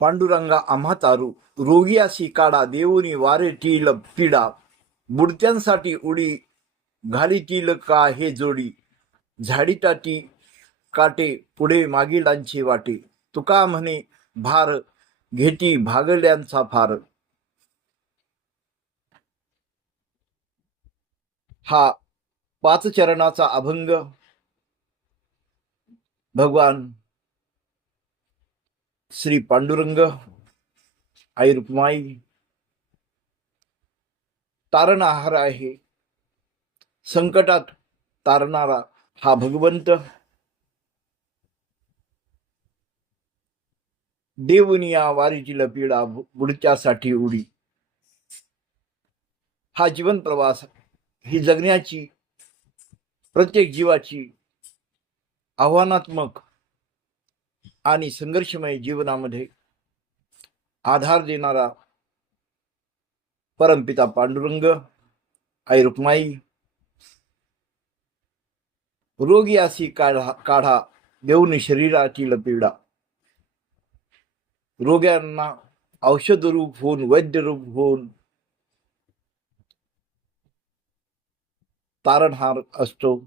पांडुरंगा आम्हा तारू रोगियासी काढा देऊनी वारे टील पिडा बुडत्यांसाठी उडी घालीतील का हे जोडी झाडी टाटी काटे पुढे मागिलांची वाटे. तुका म्हणे भार घेटी भागल्यांचा फार. हा पाच चरणाचा अभंग. भगवान श्री पांडुरंग आई रुक्माई तारणहार आहे. संकटात तारणारा हा भगवंत. देवनिया वारीची लपीडा बुडच्यासाठी उडी. हा जीवन प्रवास ही जगण्याची प्रत्येक जीवाची आव्हानात्मक आणि संघर्षमय जीवनामध्ये आधार देणारा परमपिता पांडुरंग आई रुक्माई रोगी असी काढा काढा देऊन शरीरातील पीडा. रोग्यांना औषध रूप होऊन वैद्य रूप होऊन तारणहार असतो.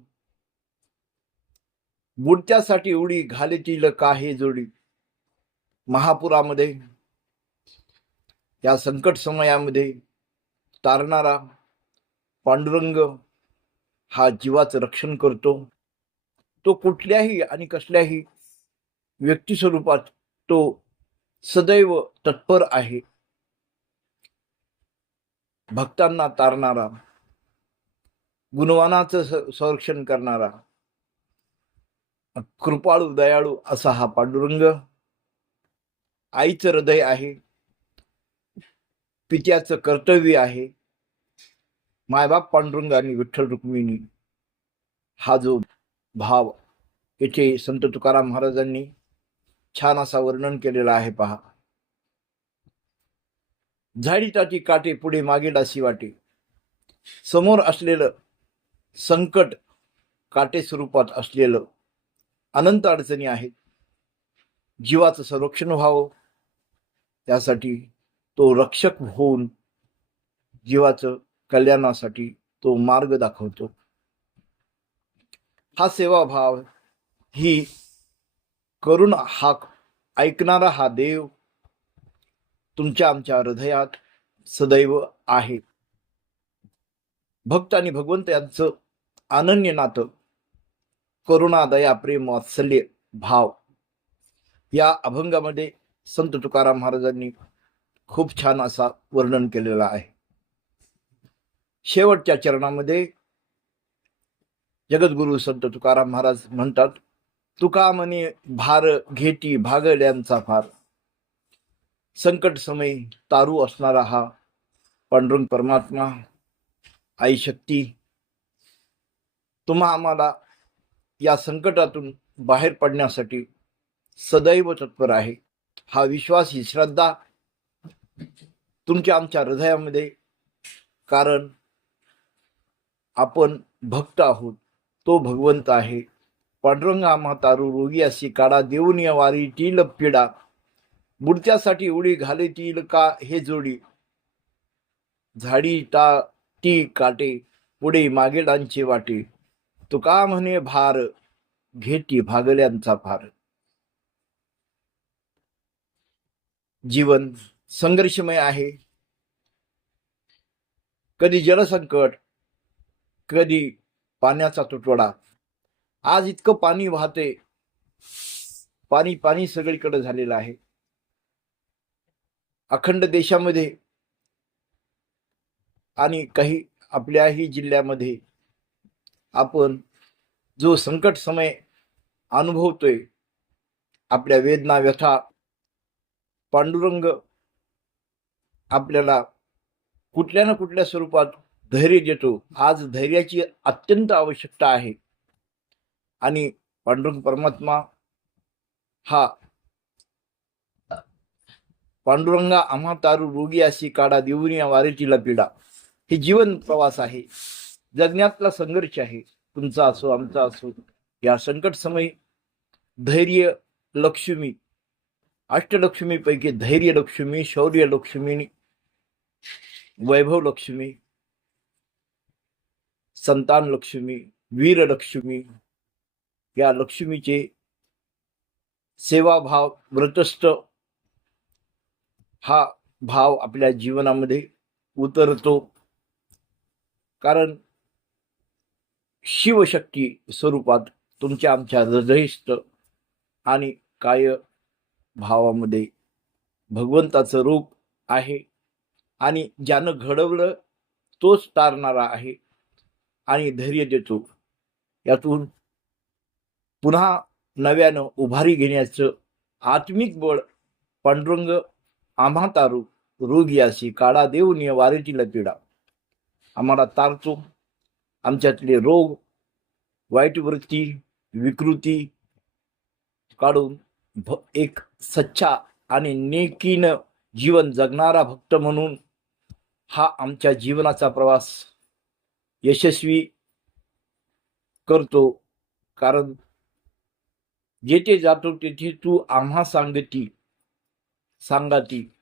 बुडत्यासाठी उडी घालीतील का हे जोडी. महापुरामध्ये या संकट समयामध्ये तारणारा पांडुरंग हा जीवाचं रक्षण करतो. तो कुठल्याही आणि कसल्याही व्यक्तिस्वरूपात तो सदैव तत्पर आहे. भक्तांना तारणारा गुणवानाचं संरक्षण करणारा कृपाळू दयाळू असा हा पांडुरंग आईचं हृदय आहे पित्याचं कर्तव्य आहे. मायबाप पांडुरंग आणि विठ्ठल रुक्मिणी हा जो भाव याचे संत तुकाराम महाराजांनी छान असा वर्णन केलेला आहे पहा. झाडी ताटी काटे पुढे मागे डासी वाटे. समोर असलेलं संकट काटे स्वरूपात असलेलं अनंत अडचणी आहेत. जीवाचं संरक्षण व्हावं. त्यासाठी तो रक्षक होऊन जीवाचं कल्याणासाठी तो मार्ग दाखवतो. हा सेवाभाव ही करुण हा ऐकणारा हा देव तुमच्या आमच्या हृदयात सदैव आहे. भक्त आणि भगवंत यांचं अनन्य नातं करुणा दया प्रेम वात्सल्य भाव या अभंगामध्ये संत तुकाराम महाराजांनी खूप छान असा वर्णन केलेला आहे. शेवटच्या चरणामध्ये जगद्गुरु संत तुकाराम महाराज म्हणतात तुका म्हणे भार घेटी भागल्यांचा फार संकट समय तारू असणारा हा पांडुरंग परमात्मा. आई शक्ती. तुम्हा आम्हाला या संकटातून बाहेर पडण्यासाठी सदैव तत्पर आहे. हा विश्वास ही श्रद्धा तुमच्या आमच्या हृदयामध्ये कारण आपण भक्त आहोत तो भगवंत आहे. पांडुरंगा म्हातारू रोगी अशी काढा देऊन वारी टील पिडा. बुडत्यासाठी उडी घालीतील का हे जोडी. झाडी टा टी काटे पुढे मागेडांचे वाटे. तुका म्हणे भार घेती भागल्यांचा भार. जीवन संघर्षमय आहे. कधी जलसंकट कधी पाण्याचा तुटवडा. आज इतकं पाणी वाहते. पाणी पाणी सगळीकडे झालेलं आहे. अखंड देशामध्ये आणि काही आपल्याही जिल्ह्यामध्ये आपण जो संकट समय अनुभवतोय आपल्या वेदना व्यथा पांडुरंग आपल्याला कुठल्या ना कुठल्या स्वरूपात धैर्य देतो. आज धैर्याची अत्यंत आवश्यकता आहे. आणि पांडुरंग परमात्मा हा पांडुरंगा आम्हा तारू रोगी अशी काढा देऊन या वारीतीला पिढा हे जीवन प्रवास आहे. जगण्यातला संघर्ष आहे. तुमचा असो आमचा असो. या संकट समय धैर्य लक्ष्मी अष्टलक्ष्मीपैकी धैर्य लक्ष्मी शौर्य लक्ष्मी वैभव लक्ष्मी संतान लक्ष्मी वीर लक्ष्मी या लक्ष्मीचे सेवाभाव व्रतस्थ हा भाव आपल्या जीवनामध्ये उतरतो. कारण शिवशक्ती स्वरूपात तुमच्या आमच्या हृदयस्थ आणि काय भावामध्ये भगवंताचं रूप आहे. आणि ज्यानं घडवलं तोच तारणारा आहे. आणि धैर्य देतो. यातून पुन्हा नव्यानं उभारी घेण्याचं आत्मिक बळ पांडुरंग आम्हा तारू रोग यासी काळा देऊन वारेटीला पिडा आम्हाला तारतो. आमच्यातले रोग वाईट वृत्ती विकृती काढून भ एक सच्चा आणि नेकीनं जीवन जगणारा भक्त म्हणून हा आमच्या जीवनाचा प्रवास यशस्वी करतो. कारण जेथे जातो तेथे तू आम्हा सांगती सांगाती.